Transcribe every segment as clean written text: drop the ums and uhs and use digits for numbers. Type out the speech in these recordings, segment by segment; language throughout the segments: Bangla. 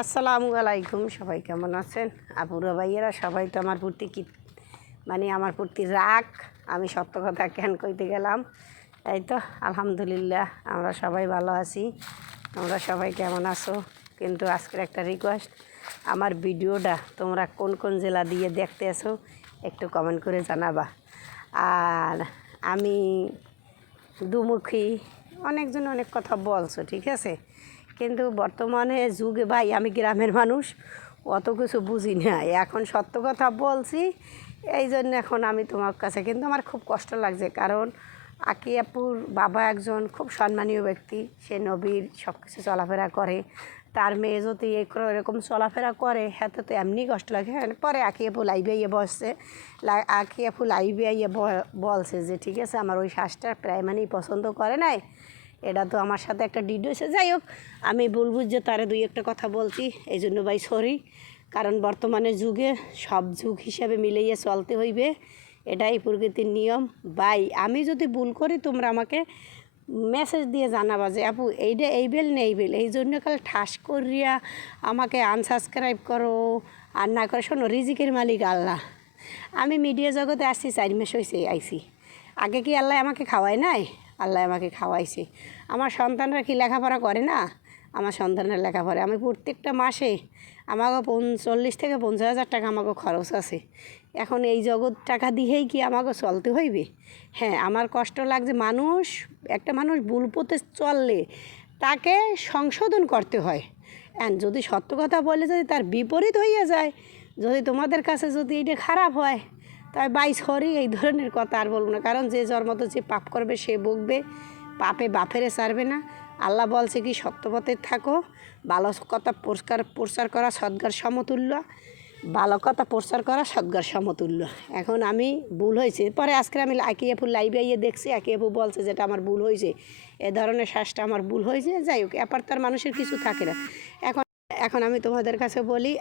আসসালামু আলাইকুম। সবাই কেমন আছেন? আপুরা ভাইয়েরা সবাই তো আমার প্রতি কি আমার প্রতি রাগ। আমি সত্য কথা কেন কইতে গেলাম, এই তো আলহামদুলিল্লাহ আমরা সবাই ভালো আছি। তোমরা সবাই কেমন আছো? কিন্তু আজকের একটা রিকোয়েস্ট, আমার ভিডিওটা তোমরা কোন কোন জেলা দিয়ে দেখতে আসো একটু কমেন্ট করে জানাবা। আর আমি দুমুখী, অনেকজন অনেক কথা বলছো, ঠিক আছে, কিন্তু বর্তমানে যুগে ভাই আমি গ্রামের মানুষ, অত কিছু বুঝি না। এখন সত্য কথা বলছি, এই জন্য এখন আমি তোমার কাছে, কিন্তু আমার খুব কষ্ট লাগছে, কারণ আকি আপুর বাবা একজন খুব সম্মানীয় ব্যক্তি, সে নবীর সব কিছু চলাফেরা করে। তার মেয়ে যদি এরকম চলাফেরা করে, হ্যাঁ তো এমনি কষ্ট লাগে। হ্যাঁ, পরে আকি আপু লাইভে আইয়ে বসছে, আকি আপু লাইভে আইয়ে বলছে যে ঠিক আছে আমার ওই শ্বাসটা প্রায় মানেই পছন্দ করে নাই, এটা তো আমার সাথে একটা ডিড হয়েছে। যাই হোক, আমি ভুল বুঝে তারে দুই একটা কথা বলছি, এই জন্য ভাই সরি। কারণ বর্তমানে যুগে সব যুগ হিসাবে মিলাইয়ে চলতে হইবে, এটাই প্রকৃতির নিয়ম। ভাই আমি যদি ভুল করি তোমরা আমাকে মেসেজ দিয়ে জানাবা যে আপু এইটা এই বেল নেই বেল, এই জন্য কাল ঠাস করিয়া আমাকে আনসাবস্ক্রাইব করো আর না করে। শোনো, রিজিকের মালিক আল্লাহ। আমি মিডিয়া জগতে আসছি 4 মাস হয়েছে আইছি। আগে কি আল্লাহ আমাকে খাওয়ায় নাই? আল্লাহ আমাকে খাওয়াইছে। আমার সন্তানরা কি লেখাপড়া করে না? আমার সন্তানের লেখাপড়া, আমি প্রত্যেকটা মাসে আমাকে 40 থেকে 50,000 টাকা আমাকে খরচ আছে। এখন এই জগৎ টাকা দিয়েই কি আমাকে চলতে হইবে? হ্যাঁ, আমার কষ্ট লাগছে। একটা মানুষ ভুল পথে চললে তাকে সংশোধন করতে হয়। যদি সত্য কথা বলে যদি তার বিপরীত হইয়া যায়, যদি তোমাদের কাছে যদি এটা খারাপ হয়, তাই বাই সরি, এই ধরনের কথা আর বলবো না। কারণ যে যার মতো যে পাপ করবে সে ভুগবে, পাপে বাপেরে ছাড়বে না। আল্লাহ বলছে কি সত্যপথে থাকো, ভালো কথা প্রচার করা সদ্গার সমতুল্য, ভালো কথা প্রচার করা সদ্গার সমতুল্য। এখন আমি ভুল হয়েছে, পরে আজকে আমি আকি আপু লাইভে আইয়ে দেখছি, আকি আপু বলছে যেটা আমার ভুল হয়েছে, এ ধরনের শ্বাসটা আমার ভুল হয়েছে। যাই হোক, এপার তার মানুষের কিছু থাকে না। এখন আমি তোমাদের কাছে বলি,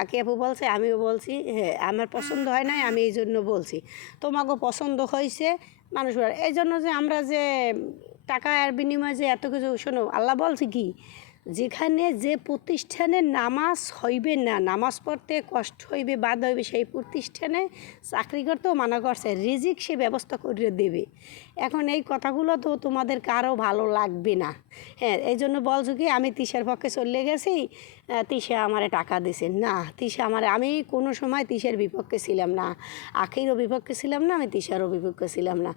আকি আপু বলছে, আমিও বলছি, হ্যাঁ আমার পছন্দ হয় নাই, আমি এই জন্য বলছি। তোমাকেও পছন্দ হয়েছে মানুষ, এই জন্য যে আমরা যে টাকার বিনিময়ে যে এত কিছু। শোনো, আল্লাহ বলছে কি, যেখানে যে প্রতিষ্ঠানে নামাজ হইবে না, নামাজ পড়তে কষ্ট হইবে, বাদ হইবে, সেই প্রতিষ্ঠানে চাকরি করতেও মানা করছে, রিজিক সে ব্যবস্থা করে দেবে। এখন এই কথাগুলো তো তোমাদের কারো ভালো লাগবে না। হ্যাঁ, এই জন্য বলছো কি আমি তিশার পক্ষে চলে গেছি, তিশা আমারে টাকা দিছে না, তিশা আমি কোনো সময় তিশার বিপক্ষে ছিলাম না, আখিরও বিপক্ষে ছিলাম না, আমি তিশারও বিপক্ষে ছিলাম না।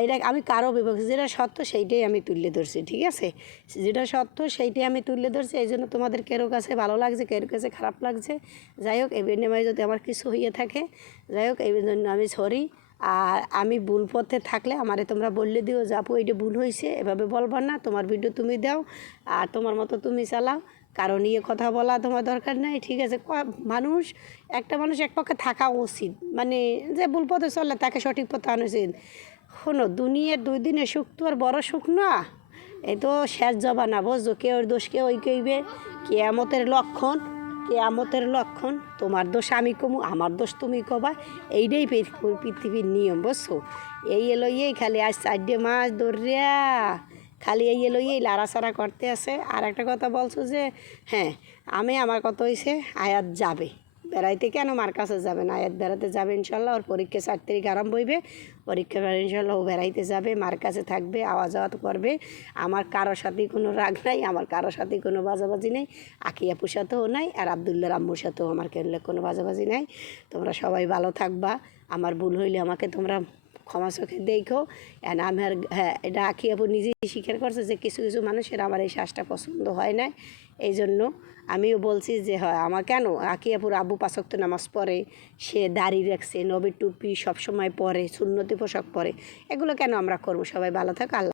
এইটা আমি কারো বিপক্ষে, যেটা সত্য সেইটাই আমি তুলে ধরছি, ঠিক আছে, যেটা সত্য সেইটাই আমি তুলে ধরছি। এই জন্য তোমাদের কেরো কাছে ভালো লাগছে, কেরো কাছে খারাপ লাগছে। যাই হোক, এই বিনিময়ে যদি আমার কিছু হইয়ে থাকে, যাই হোক, এই জন্য আমি সরি। আর আমি ভুল পথে থাকলে আমারে তোমরা বললে দিও যে আপু এইটা ভুল হয়েছে, এভাবে বলবা না, তোমার ভিডিও তুমি দাও আর তোমার মতো তুমি চালাও, কারণ ইয়ে কথা বলা তোমার দরকার নাই, ঠিক আছে। একটা মানুষ এক পক্ষে থাকা উচিত, যে ভুল পথে চলে তাকে সঠিক পথে আনা উচিত। শোনো, দুনিয়ার 2 দিনের সুখ তো আর বড় সুখ না, এই তো শেষ জবানা, বুঝছো, কেউ দোষ কেউ ওই কইবে, কেয়ামতের লক্ষণ, কেয়ামতের লক্ষণ। তোমার দোষ আমি কমু, আমার দোষ তুমি কবা, এইটাই পৃথিবীর নিয়ম, বুঝছো। এই লইয়েই খালি আজ 4 মাস ধরিয়া খালি এই লইয়েই লাড়াচাড়া করতে আছে। আর একটা কথা বলছো যে হ্যাঁ, আমার কথা হয়েছে আয়াত যাবে বেড়াইতে, কেন মার কাছে যাবে না, আয়াত বেড়াতে যাবে ইনশাল্লাহ। ওর পরীক্ষা 4 তারিখ আরম্ভ হইবে, পরীক্ষা ইনশাল্লাহ ও বেড়াইতে যাবে, মার কাছে থাকবে, আওয়াজ করবে। আমার কারোর সাথেই কোনো রাগ নাই, আমার কারোর সাথেই কোনো বাজাবাজি নেই, আকি আপুর সাথেও নাই, আর আবদুল্লার আম্মুর সাথেও আমার কোনো বাজাবাজি নাই। তোমরা সবাই ভালো থাকবা। আমার ভুল হইলে আমাকে তোমরা ক্ষমা চোখে দেখো। আমার, হ্যাঁ, এটা আকি আপু নিজেই স্বীকার করছে যে কিছু কিছু মানুষের আমার এই শ্বাসটা পছন্দ হয় না। এই জন্য আমিও বলছি যে হয় আমার কেন, আকি আপুর আব্বু 5 ওয়াক্ত নামাজ পড়ে, সে দাড়ি রাখছে, নবীর টুপি সবসময় পরে, সুন্নতি পোশাক পরে, এগুলো কেন আমরা করবো? সবাই ভালো থাকো। আল্লাহ।